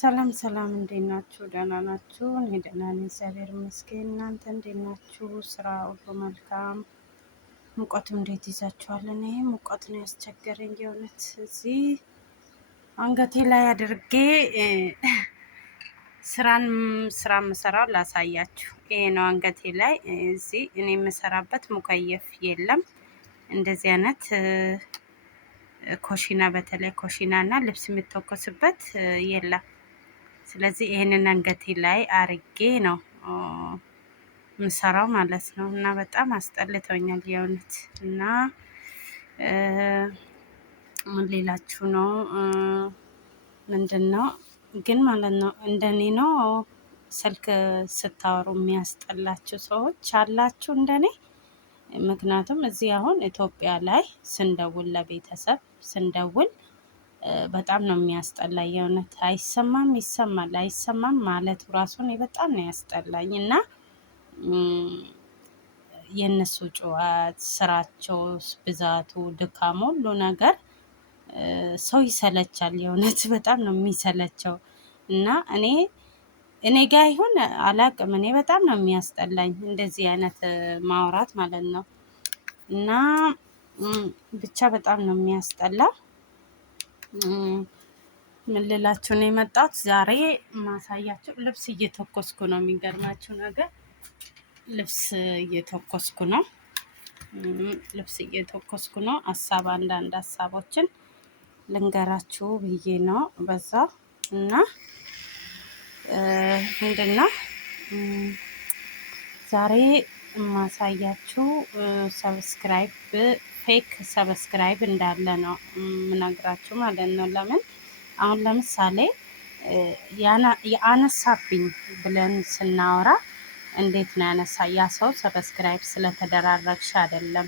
ሰላም ሰላም፣ እንዴት ናችሁ? ደህና ናችሁ? እኔ ደህና ነኝ፣ እግዚአብሔር ይመስገን። እናንተ እንዴት ናችሁ? ስራ ሁሉ መልካም? ሙቀቱ እንዴት ይዛችኋል? እኔ ሙቀት ነው ያስቸገረኝ የእውነት። እዚህ አንገቴ ላይ አድርጌ ስራ የምሰራው ላሳያችሁ። ይሄ ነው አንገቴ ላይ። እዚህ እኔ የምሰራበት ሙከየፍ የለም። እንደዚህ አይነት ኮሽና፣ በተለይ ኮሽና እና ልብስ የምትተኮስበት የለም። ስለዚህ ይሄንን አንገቴ ላይ አርጌ ነው ምሰራው ማለት ነው። እና በጣም አስጠልቶኛል የእውነት። እና ምን ሌላችሁ ነው ምንድን ነው ግን ማለት ነው እንደኔ ነው ስልክ ስታወሩ የሚያስጠላችሁ ሰዎች አላችሁ እንደኔ። ምክንያቱም እዚህ አሁን ኢትዮጵያ ላይ ስንደውል ለቤተሰብ ስንደውል በጣም ነው የሚያስጠላ የእውነት። አይሰማም፣ ይሰማል፣ አይሰማም ማለቱ ራሱን በጣም ነው ያስጠላኝ። እና የእነሱ ጩኸት፣ ስራቸው ብዛቱ፣ ድካሙ፣ ሁሉ ነገር ሰው ይሰለቻል የእውነት። በጣም ነው የሚሰለቸው። እና እኔ ጋ ይሁን አላቅም፣ እኔ በጣም ነው የሚያስጠላኝ እንደዚህ አይነት ማውራት ማለት ነው። እና ብቻ በጣም ነው የሚያስጠላ። ምን ልላችሁ ነው የመጣሁት ዛሬ ማሳያችሁ፣ ልብስ እየተኮስኩ ነው። የሚገርማችሁ ነገር ልብስ እየተኮስኩ ነው። አንዳንድ ሀሳቦችን ልንገራችሁ ብዬ ነው በዛ። እና ምንድን ነው ዛሬ ማሳያችሁ ሰብስክራይብ፣ ፌክ ሰብስክራይብ እንዳለ ነው ምነግራችሁ ማለት ነው። ለምን አሁን ለምሳሌ የአነሳብኝ ብለን ስናወራ እንዴት ነው ያነሳ? ያ ሰው ሰብስክራይብ ስለተደራረግሽ አይደለም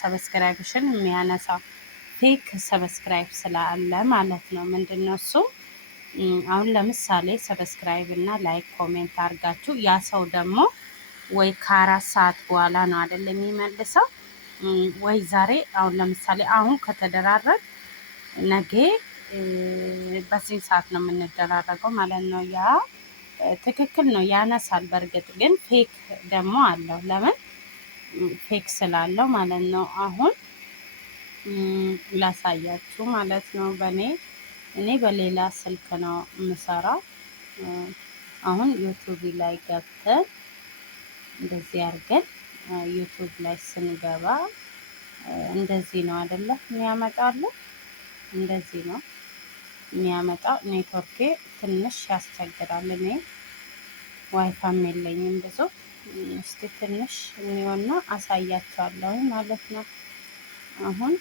ሰብስክራይብሽን የሚያነሳው፣ ፌክ ሰብስክራይብ ስላለ ማለት ነው። ምንድን ነው እሱ? አሁን ለምሳሌ ሰብስክራይብ እና ላይክ ኮሜንት አድርጋችሁ ያ ሰው ደግሞ ወይ ከ4 ሰዓት በኋላ ነው አይደል የሚመልሰው፣ ወይ ዛሬ አሁን ለምሳሌ አሁን ከተደራረግ ነገ በዚህ ሰዓት ነው የምንደራረገው ማለት ነው። ያ ትክክል ነው ያነሳል። በእርግጥ ግን ፌክ ደግሞ አለው። ለምን ፌክ ስላለው ማለት ነው። አሁን ላሳያችሁ ማለት ነው። እኔ በሌላ ስልክ ነው የምሰራው። አሁን ዩቱብ ላይ ገብተን እንደዚህ አድርገን ዩቱብ ላይ ስንገባ እንደዚህ ነው አይደለ የሚያመጣልን? እንደዚህ ነው የሚያመጣው። ኔትወርኬ ትንሽ ያስቸግራል። እኔ ዋይፋም የለኝም ብዙ። እስቲ ትንሽ የሚሆንና አሳያቸዋለሁ ማለት ነው። አሁን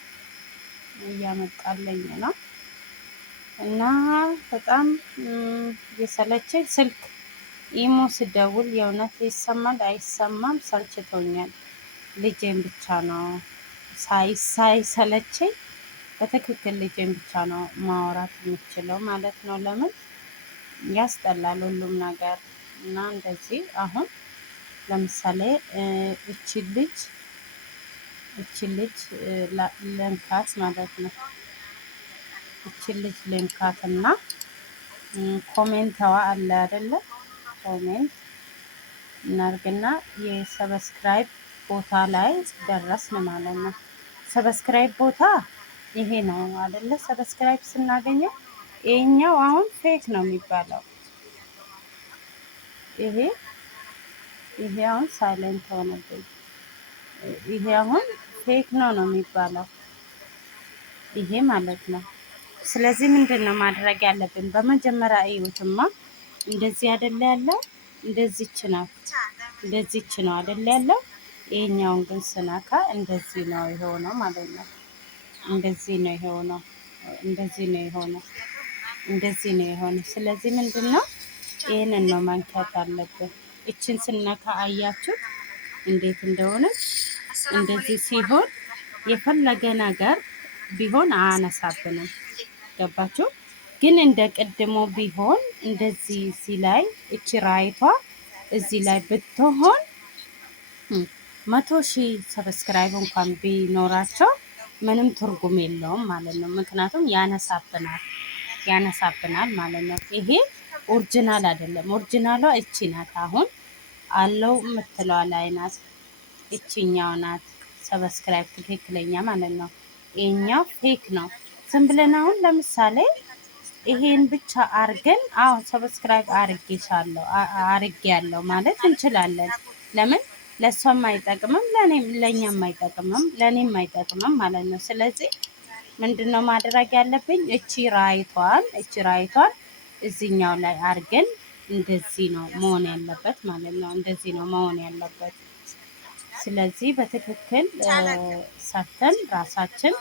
እያመጣልኝ ነው እና በጣም የሰለቸኝ ስልክ ኢሞ ስደውል የእውነት ይሰማል አይሰማም ሰልችቶኛል። ልጄን ብቻ ነው ሳይሰለቸኝ በትክክል ልጄን ብቻ ነው ማውራት የምችለው ማለት ነው። ለምን ያስጠላል ሁሉም ነገር። እና እንደዚህ አሁን ለምሳሌ እቺ ልጅ ለንካት ማለት ነው። እቺ ልጅ ለንካትና ኮሜንተዋ አለ አይደለ? ኮሜንት እናርግና የሰብስክራይብ ቦታ ላይ ደረስን ማለት ነው። ሰብስክራይብ ቦታ ይሄ ነው አይደለ? ሰብስክራይብ ስናገኘው ይሄኛው አሁን ፌክ ነው የሚባለው። ይሄ አሁን ሳይለንት ሆነብኝ። ይሄ አሁን ፌክ ነው የሚባለው ይሄ ማለት ነው። ስለዚህ ምንድን ነው ማድረግ ያለብን? በመጀመሪያ እዩትማ፣ እንደዚህ አይደለ ያለው? እንደዚች ነው አይደለ ያለው? ይሄኛውን ግን ስነካ እንደዚህ ነው የሆነው ማለት ነው። እንደዚህ ነው የሆነው። ስለዚህ ምንድን ነው ይሄንን ነው መንካት አለብን። እችን ስነካ አያችሁ እንዴት እንደሆነች? እንደዚህ ሲሆን የፈለገ ነገር ቢሆን አያነሳብንም። ገባችሁ? ግን እንደ ቅድሞ ቢሆን እንደዚህ እዚህ ላይ እቺ ራይቷ እዚህ ላይ ብትሆን 100,000 ሰብስክራይብ እንኳን ቢኖራቸው ምንም ትርጉም የለውም ማለት ነው። ምክንያቱም ያነሳብናል። ያነሳብናል ማለት ነው። ይሄ ኦሪጂናል አይደለም። ኦሪጂናሏ እቺ ናት። አሁን አለው የምትለዋ ላይ ናት። እቺኛው ናት ሰብስክራይብ ትክክለኛ ማለት ነው። ይሄኛው ፌክ ነው። ዝም ብለን አሁን ለምሳሌ ይሄን ብቻ አርገን አሁን ሰብስክራይብ አርጌሻለሁ አርጌ ያለው ማለት እንችላለን። ለምን ለሷም አይጠቅምም፣ ለኛም አይጠቅምም፣ ለኔም አይጠቅምም ማለት ነው። ስለዚህ ምንድነው ማድረግ ያለብኝ? እቺ ራይቷን እዚህኛው ላይ አርገን እንደዚህ ነው መሆን ያለበት ማለት ነው። እንደዚህ ነው መሆን ያለበት። ስለዚህ በትክክል ሰርተን ራሳችን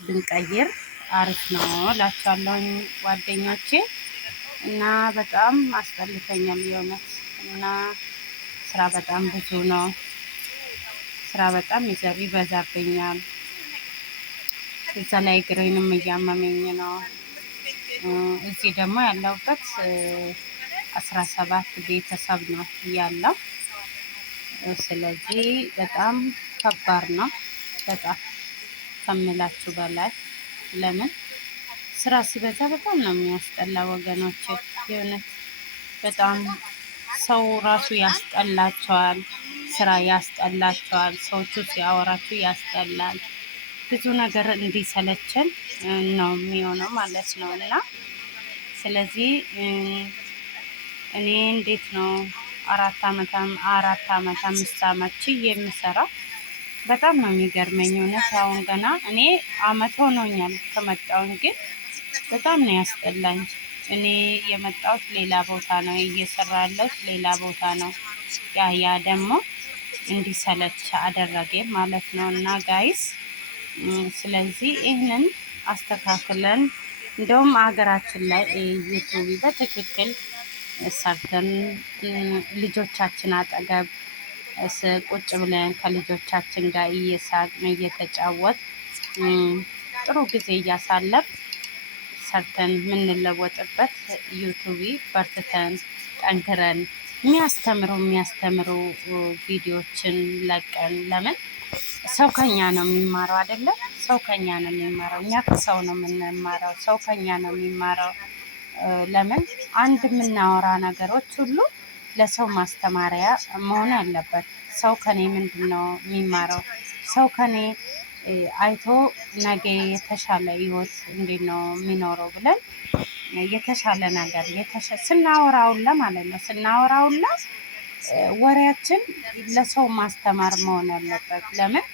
ብንቀይር አሪፍ ነው እላችኋለሁ ጓደኞቼ። እና በጣም አስጠልቶኛል የእውነት እና ስራ በጣም ብዙ ነው። ስራ በጣም ይበዛብኛል። እዛ ላይ እግሬንም እያመመኝ ነው። እዚህ ደግሞ ያለሁበት 17 ቤተሰብ ነው ያለው። ስለዚህ በጣም ከባድ ነው፣ በጣም ከምላችሁ በላይ። ለምን ስራ ሲበዛ በጣም ነው የሚያስጠላ ወገኖች። የእውነት በጣም ሰው ራሱ ያስጠላቸዋል፣ ስራ ያስጠላቸዋል፣ ሰዎቹ ሲያወራችሁ ያስጠላል። ብዙ ነገር እንዲሰለችን ነው የሚሆነው ማለት ነው። እና ስለዚህ እኔ እንዴት ነው 4 አመት 5 አመት የምሰራው በጣም ነው የሚገርመኝ እውነት። አሁን ገና እኔ አመት ሆኖኛል ከመጣሁኝ፣ ግን በጣም ነው ያስጠላኝ። እኔ የመጣሁት ሌላ ቦታ ነው፣ እየሰራ ያለሁት ሌላ ቦታ ነው። ያ ደግሞ እንዲሰለች አደረገ ማለት ነው። እና ጋይስ ስለዚህ ይህንን አስተካክለን እንደውም ሀገራችን ላይ ዩቱብ በትክክል ሰርተን ልጆቻችን አጠገብ ቁጭ ብለን ከልጆቻችን ጋር እየሳቅን እየተጫወት ጥሩ ጊዜ እያሳለፍ ሰርተን የምንለወጥበት ዩቱብ በርትተን ጠንክረን የሚያስተምሩ ቪዲዮዎችን ለቀን። ለምን ሰው ከኛ ነው የሚማረው አይደለም? ሰው ከኛ ነው የሚማረው። እኛ ከሰው ነው የምንማረው፣ ሰው ከኛ ነው የሚማረው። ለምን አንድ የምናወራ ነገሮች ሁሉ ለሰው ማስተማሪያ መሆን አለበት። ሰው ከኔ ምንድን ነው የሚማረው? ሰው ከኔ አይቶ ነገ የተሻለ ህይወት እንዴት ነው የሚኖረው ብለን የተሻለ ነገር ስናወራውላ ማለት ነው ስናወራውላ ወሬያችን ለሰው ማስተማር መሆን አለበት። ለምን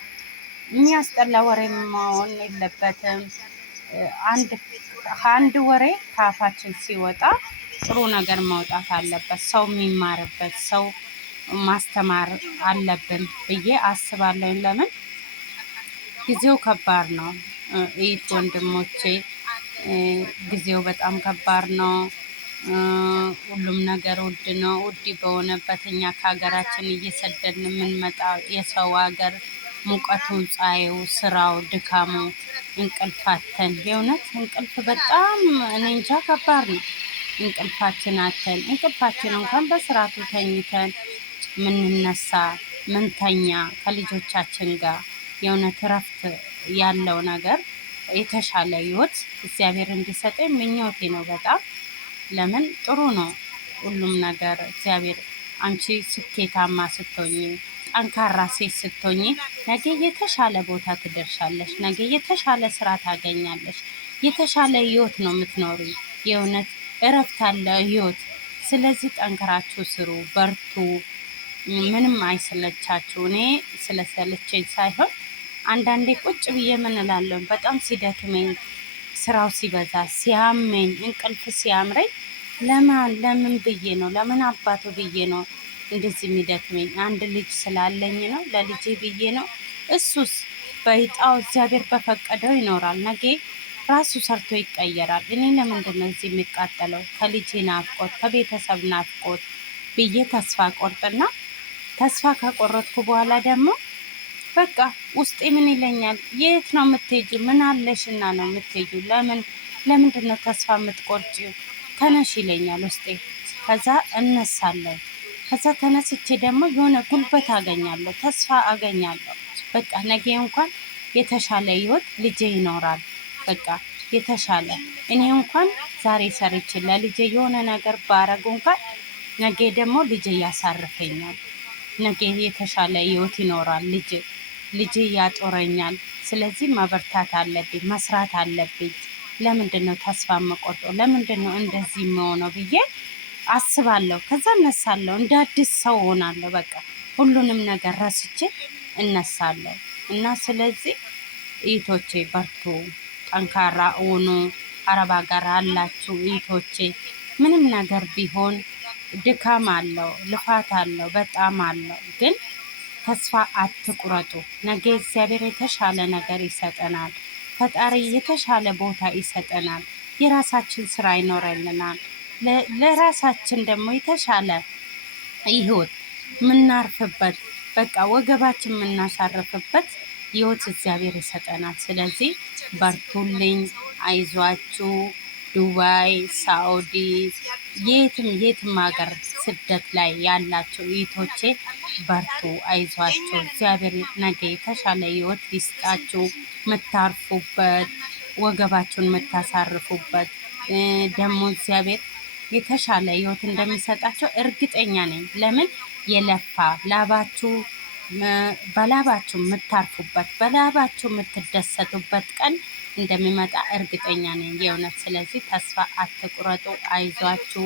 የሚያስጠላ ወሬ መሆን የለበትም። አንድ ወሬ ከአፋችን ሲወጣ ጥሩ ነገር መውጣት አለበት። ሰው የሚማርበት ሰው ማስተማር አለብን ብዬ አስባለሁ። ለምን ጊዜው ከባድ ነው እህት ወንድሞቼ፣ ጊዜው በጣም ከባድ ነው። ሁሉም ነገር ውድ ነው። ውድ በሆነበት እኛ ከሀገራችን እየሰደድን የምንመጣ የሰው ሀገር ሙቀቱ፣ ፀሐዩ፣ ስራው፣ ድካሙ፣ እንቅልፋተን የእውነት እንቅልፍ በጣም እኔ እንጃ ከባድ ነው። እንቅልፋችን አተን እንቅልፋችን እንኳን በስርዓቱ ተኝተን ምንነሳ ምንተኛ ከልጆቻችን ጋር የእውነት እረፍት ያለው ነገር የተሻለ ህይወት እግዚአብሔር እንዲሰጠኝ ምኞቴ ነው በጣም። ለምን ጥሩ ነው ሁሉም ነገር እግዚአብሔር። አንቺ ስኬታማ ስትሆኚ፣ ጠንካራ ሴት ስትሆኚ ነገ የተሻለ ቦታ ትደርሻለሽ። ነገ የተሻለ ስራ ታገኛለሽ። የተሻለ ህይወት ነው የምትኖሪ። የእውነት እረፍት አለ ህይወት። ስለዚህ ጠንክራችሁ ስሩ፣ በርቱ። ምንም አይሰለቻችሁ። እኔ ስለሰለቸኝ ሳይሆን አንዳንዴ ቁጭ ብዬ ምን እላለሁ፣ በጣም ሲደክመኝ፣ ስራው ሲበዛ፣ ሲያመኝ፣ እንቅልፍ ሲያምረኝ ለምን ብዬ ነው ለምን አባቱ ብዬ ነው እንደዚህ የሚደክመኝ? አንድ ልጅ ስላለኝ ነው፣ ለልጄ ብዬ ነው። እሱስ በይጣው እግዚአብሔር በፈቀደው ይኖራል። ነገ ራሱ ሰርቶ ይቀየራል። እኔ ለምንድን ነው እዚህ የሚቃጠለው? ከልጄ ናፍቆት ከቤተሰብ ናፍቆት ብዬ ተስፋ ቆርጥና ተስፋ ከቆረጥኩ በኋላ ደግሞ በቃ ውስጤ ምን ይለኛል? የት ነው የምትሄጂው? ምን አለሽና ነው የምትሄጂው? ለምንድን ነው ተስፋ የምትቆርጪው? ተነሽ ይለኛል ውስጤ። ከዛ እነሳለሁ። ከዛ ተነስቼ ደግሞ የሆነ ጉልበት አገኛለሁ፣ ተስፋ አገኛለሁ። በቃ ነገ እንኳን የተሻለ ህይወት ልጄ ይኖራል። በቃ የተሻለ እኔ እንኳን ዛሬ ሰርቼ ለልጄ የሆነ ነገር ባረጉ እንኳን ነገ ደግሞ ልጄ ያሳርፈኛል። ነገ የተሻለ ህይወት ይኖራል። ልጄ ያጦረኛል። ስለዚህ መበርታት አለብኝ፣ መስራት አለብኝ። ለምንድን ነው ተስፋ መቆርጠው? ለምንድን ነው እንደዚህ የምሆነው ብዬ አስባለሁ። ከዛ እነሳለሁ፣ እንደ አዲስ ሰው ሆናለሁ። በቃ ሁሉንም ነገር ረስቼ እነሳለሁ። እና ስለዚህ እህቶቼ በርቱ፣ ጠንካራ ሁኑ። አረብ ሀገር አላችሁ እህቶቼ ምንም ነገር ቢሆን ድካም አለው፣ ልፋት አለው፣ በጣም አለው። ግን ተስፋ አትቁረጡ። ነገ እግዚአብሔር የተሻለ ነገር ይሰጠናል። ፈጣሪ የተሻለ ቦታ ይሰጠናል። የራሳችን ስራ ይኖረልናል። ለራሳችን ደግሞ የተሻለ ህይወት የምናርፍበት በቃ ወገባችን የምናሳርፍበት ህይወት እግዚአብሔር ይሰጠናል። ስለዚህ በርቱልኝ፣ አይዟችሁ። ዱባይ፣ ሳኡዲ፣ የትም ሀገር ስደት ላይ ያላቸው እህቶቼ በርቱ፣ አይዟቸው። እግዚአብሔር ነገ የተሻለ ህይወት ይስጣችሁ። የምታርፉበት ወገባችሁን የምታሳርፉበት ደግሞ እግዚአብሔር የተሻለ ህይወት እንደሚሰጣቸው እርግጠኛ ነኝ። ለምን የለፋ ላባችሁ በላባችሁ የምታርፉበት በላባችሁ የምትደሰቱበት ቀን እንደሚመጣ እርግጠኛ ነኝ የእውነት። ስለዚህ ተስፋ አትቁረጡ፣ አይዟችሁ፣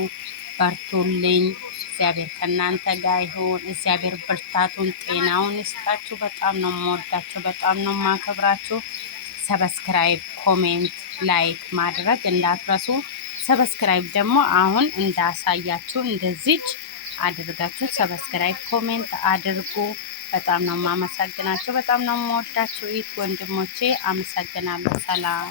በርቱልኝ። እግዚአብሔር ከእናንተ ጋር ይሁን። እግዚአብሔር ብርታቱን ጤናውን ይስጣችሁ። በጣም ነው የምወዳችሁ፣ በጣም ነው የማከብራችሁ። ሰብስክራይብ፣ ኮሜንት፣ ላይክ ማድረግ እንዳትረሱ። ሰብስክራይብ ደግሞ አሁን እንዳሳያችሁ እንደዚች አድርጋችሁ ሰብስክራይብ፣ ኮሜንት አድርጉ። በጣም ነው የማመሰግናቸው። በጣም ነው የምወዳቸው ወንድሞቼ። አመሰግናለሁ። ሰላም